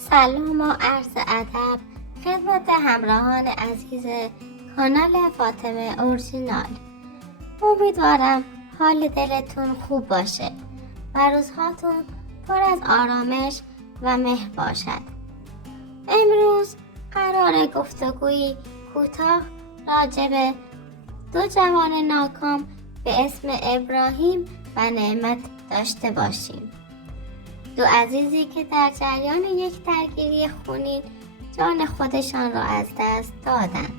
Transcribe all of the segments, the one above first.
سلام و عرض ادب خدمت همراهان عزیز کانال فاطمه اورجینال. امیدوارم حال دلتون خوب باشه و روزهاتون پر از آرامش و مهر باشد. امروز قرار گفتگویی کوتاه راجع به دو جوان ناکام به اسم ابراهیم و نعمت داشته باشیم. دو عزیزی که در جریان یک درگیری خونین جان خودشان را از دست دادند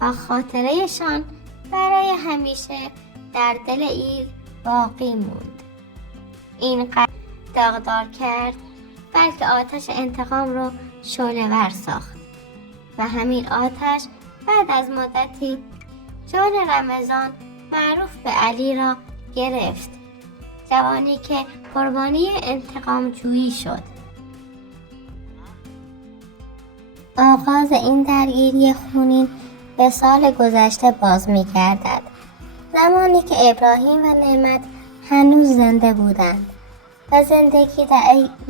و خاطرهشان برای همیشه در دل ایل باقی موند. اینقدر داغدار کرد بلکه آتش انتقام را شعله‌ور ساخت و همین آتش بعد از مدتی جان رمضان معروف به علی را گرفت، جوانی که قربانی انتقام جویی شد. آغاز این درگیری خونین به سال گذشته باز می گردد، زمانی که ابراهیم و نعمت هنوز زنده بودند و زندگی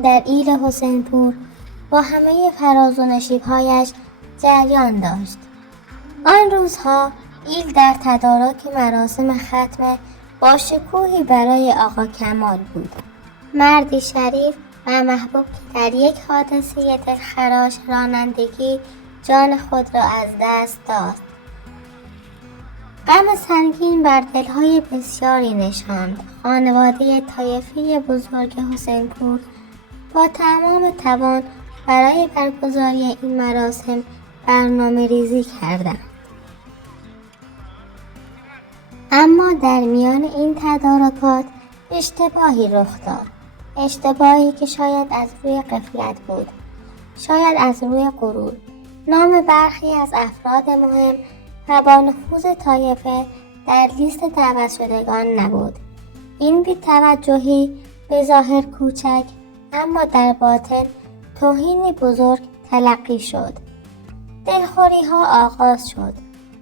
در ایل حسینپور با همه فراز و نشیب‌هایش جریان داشت. آن روزها ایل در تدارک مراسم ختم با شکوهی برای آقا کمال بود، مردی شریف و محبوب که در یک حادثه دلخراش رانندگی جان خود را از دست داد. غم سنگین بر دلهای بسیاری نشاند. خانواده طایفی بزرگ حسینپور با تمام توان برای برگزاری این مراسم برنامه ریزی کردند. اما در میان این تدارکات اشتباهی رخ داد. اشتباهی که شاید از روی غفلت بود، شاید از روی غرور. نام برخی از افراد مهم و با نفوذ طایفه در لیست دعوت شدگان نبود. این بی‌توجهی به ظاهر کوچک اما در باطن توهینی بزرگ تلقی شد. دلخوری ها آغاز شد،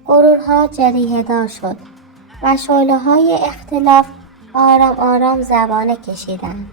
غرورها جریحه دار شد و شعله‌های اختلاف آرام آرام زبانه کشیدند.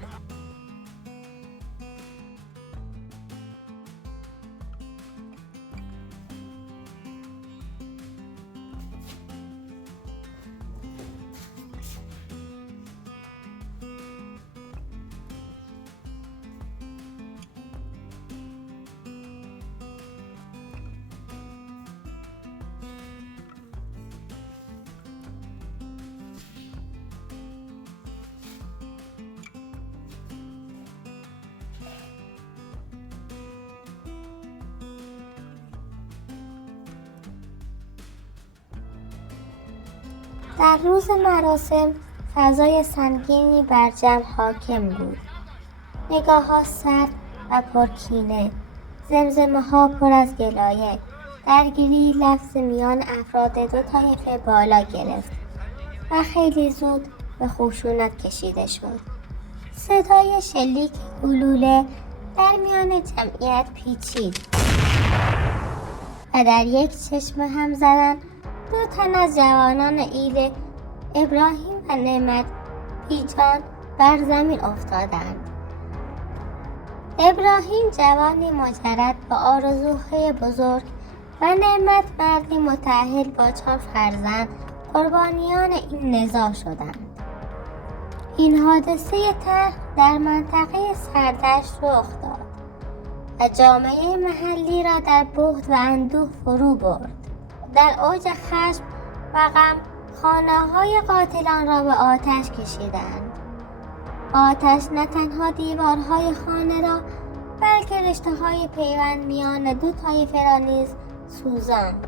در روز مراسم فضای سنگینی بر جمع حاکم بود. نگاه‌ها سرد و پرکینه، زمزمه‌ها پر از گلایه. درگیری لفظ میان افراد دو طایفه بالا گرفت و خیلی زود به خشونت کشیده شد. صدای شلیک گلوله در میان جمعیت پیچید و در یک چشم هم زدن دو تن از جوانان ایل ابراهیم و نعمت بیجان بر زمین افتادند. ابراهیم جوانی مجرد با آرزوهای بزرگ و نعمت مردی متأهل با 4 فرزند قربانیان این نزاع شدند. این حادثه تلخ در منطقه سردشت رخ داد و جامعه محلی را در بهت و اندوه فرو برد. در اوج خشم و غم خانه‌های قاتلان را به آتش کشیدند. آتش نه تنها دیوارهای خانه را بلکه رشته‌های پیوند میان دو طایفه را نیز سوزاند.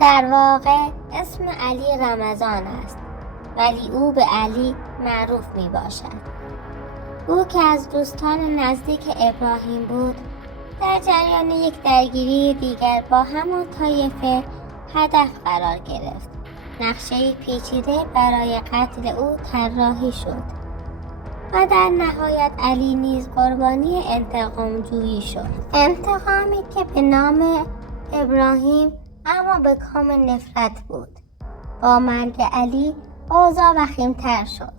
در واقع اسم علی رمضان است، ولی او به علی معروف می باشد. او که از دوستان نزدیک ابراهیم بود در جریان یک درگیری دیگر با همان طایفه هدف قرار گرفت. نقشه پیچیده برای قتل او طراحی شد و در نهایت علی نیز قربانی انتقام جویی شد. انتقامی که به نام ابراهیم اما به کام نفرت بود. با مرگ علی اوضاع وخیم‌تر شد.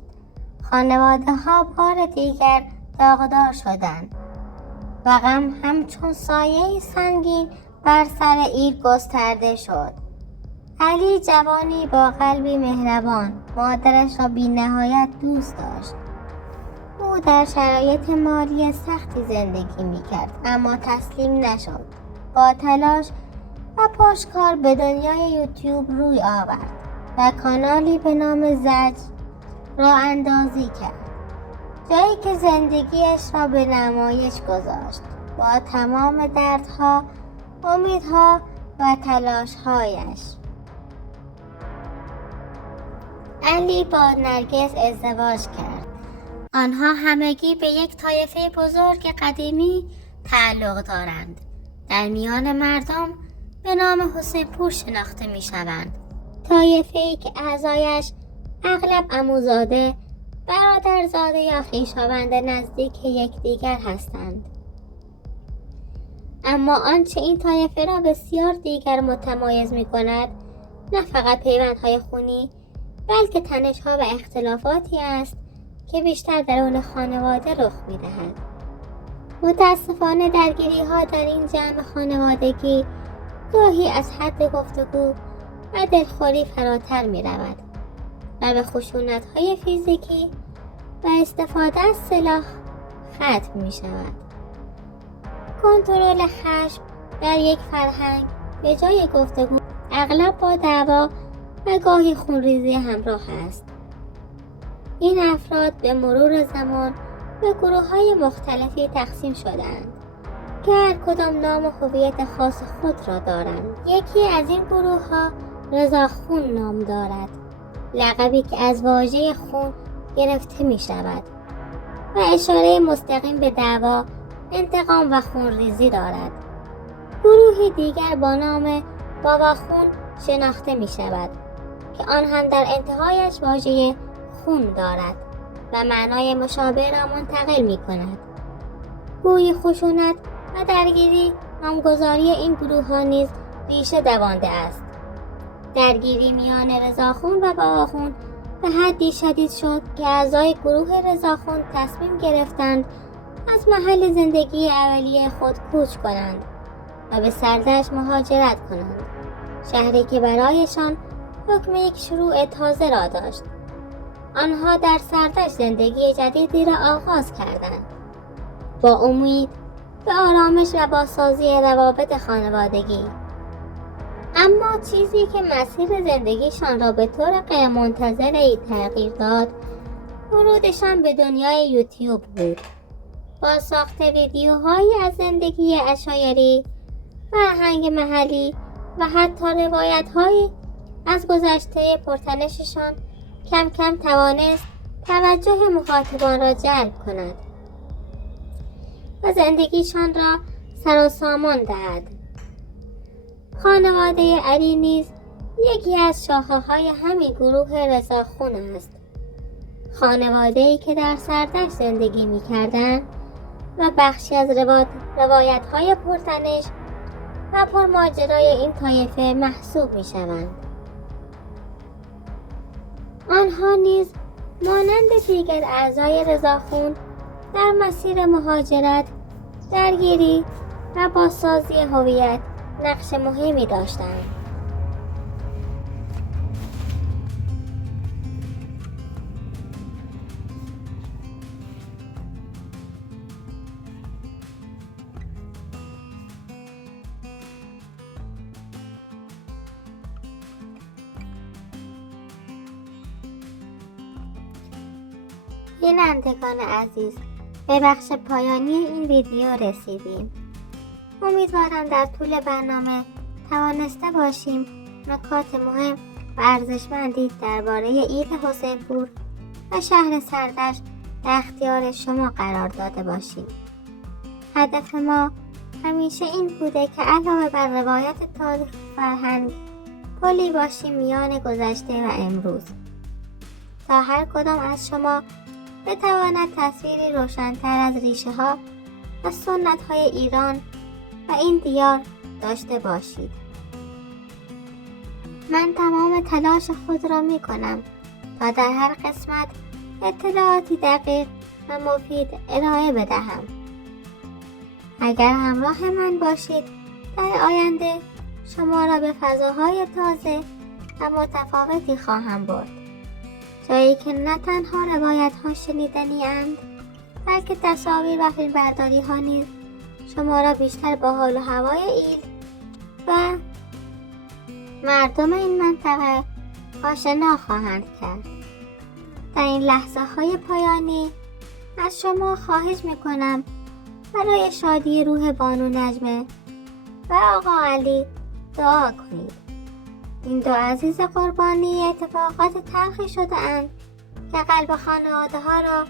خانواده ها بار دیگر داغدار شدند و غم همچون سایه سنگین بر سر ایل گسترده شد. علی جوانی با قلبی مهربان مادرش را بی نهایت دوست داشت. او در شرایط مالی سختی زندگی می کرد اما تسلیم نشد. با تلاش و پشتکار به دنیای یوتیوب روی آورد و کانالی به نام زج راه اندازی کرد. جایی که زندگیش را به نمایش گذاشت با تمام دردها، امیدها و تلاشهایش. علی با نرگس ازدواج کرد. آنها همگی به یک طایفه بزرگ قدیمی تعلق دارند. در میان مردم به نام حسین پور شناخته می شوند. طایفه‌ای که اعضایش اغلب عموزاده، برادرزاده یا خویشاوند نزدیک یکدیگر هستند. اما آنچه این طایفه را بسیار دیگر متمایز می کند نه فقط پیوندهای خونی بلکه تنش‌ها و اختلافاتی است که بیشتر درون خانواده رخ می دهد. متاسفانه درگیری‌ها در این جمع خانوادگی گاهی از حد گفتگو و دلخوری فراتر می رود و به خشونت‌های فیزیکی و استفاده از سلاح ختم می شود. کنترل خشم در یک فرهنگ به جای گفتگو اغلب با دعوا و گاهی خونریزی همراه است. این افراد به مرور زمان به گروه‌های مختلفی تقسیم شدند که هر کدام نام و هویت خاص خود را دارند. یکی از این گروه‌ها رضاخون نام دارد، لقبی که از واژه خون گرفته می شود و اشاره مستقیم به دعوا، انتقام و خونریزی دارد. گروهی دیگر با نام باباخون شناخته می شود که آن هم در انتهایش واژه خون دارد و معنای مشابه را منتقل می کند. گویی خشونت و درگیری نامگذاری این گروه ها نیز ریشه دوانده است. درگیری میان رضاخون و باباخون به حدی شدید شد که اعضای گروه رضاخون تصمیم گرفتند از محل زندگی اولیه خود کوچ کنند و به سردشت مهاجرت کنند، شهری که برایشان حکم یک شروع تازه را داشت. آنها در سردشت زندگی جدیدی را آغاز کردند، با امید به آرامش و بازسازی روابط خانوادگی. اما چیزی که مسیر زندگیشان را به طور غیرمنتظره‌ای تغییر داد، ورودشان به دنیای یوتیوب بود. با ساخت ویدیوهایی از زندگی عشایری، فرهنگ محلی و حتی روایت‌هایی از گذشته پرتنششان کم کم توانست توجه مخاطبان را جلب کند و زندگیشان را سر و سامان دهد. خانواده علی نیز یکی از شاخه‌های همین گروه رضاخون است. خانواده‌ای که در سردشت زندگی می‌کردند و بخشی از روایت‌های پرتنش و پرماجرای این طایفه محسوب می‌شوند. آنها نیز مانند دیگر اعضای رضاخون در مسیر مهاجرت، درگیری و بازسازی هویت نقش مهمی داشتند. بینندگان عزیز، به بخش پایانی این ویدیو رسیدیم. امیدوارم در طول برنامه توانسته باشیم نکات مهم و ارزشمندی درباره ایل حسین پور و شهر سردشت در اختیار شما قرار داده باشیم. هدف ما همیشه این بوده که علاوه بر روایت تاریخ فرهنگ، پلی باشیم میان گذشته و امروز، تا هر کدام از شما بتواند تصویری روشن‌تر از ریشه ها و سنت های ایران و این دیار داشته باشید. من تمام تلاش خود را می کنم تا در هر قسمت اطلاعاتی دقیق و مفید ارائه بدهم. اگر همراه من باشید، در آینده شما را به فضاهای تازه و متفاوتی خواهم برد، جایی که نه تنها روایت ها شنیدنی اند، بلکه تصاویر و فیلم برداری ها نیز شما را بیشتر با حال و هوای ایل و مردم این منطقه آشنا خواهند کرد. در این لحظه های پایانی از شما خواهش میکنم برای شادی روح بانو نجمه و آقا علی دعا کنید. این دو عزیز قربانی اتفاقات تلخی شده اند که قلب خانواده ها را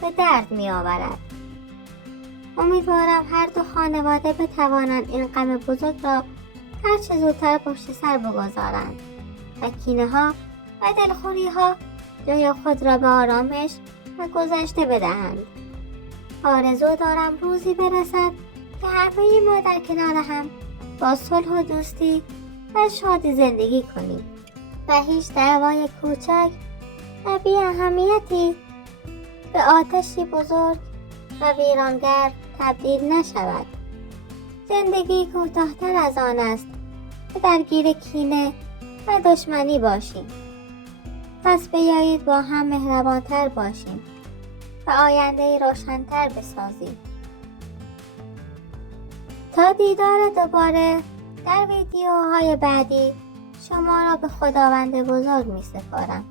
به درد می آورد. امیدوارم هر دو خانواده بتوانند این غم بزرگ را هر چه زودتر پشت سر بگذارند و کینه ها و دلخوری ها جای خود را به آرامش و گذشته بدهند. آرزو دارم روزی برسد که همه ما در کنار هم با صلح و دوستی و شادی زندگی کنیم و هیچ دعوای کوچک و بی اهمیتی به آتشی بزرگ و ویرانگر تبدیل نشود. زندگی کوتاه‌تر از آن است که درگیر کینه و دشمنی باشیم. پس بیایید با هم مهربان‌تر باشیم و آینده روشن‌تر بسازیم. تا دیدار دوباره در ویدیوهای بعدی، شما را به خداوند بزرگ می سپارم.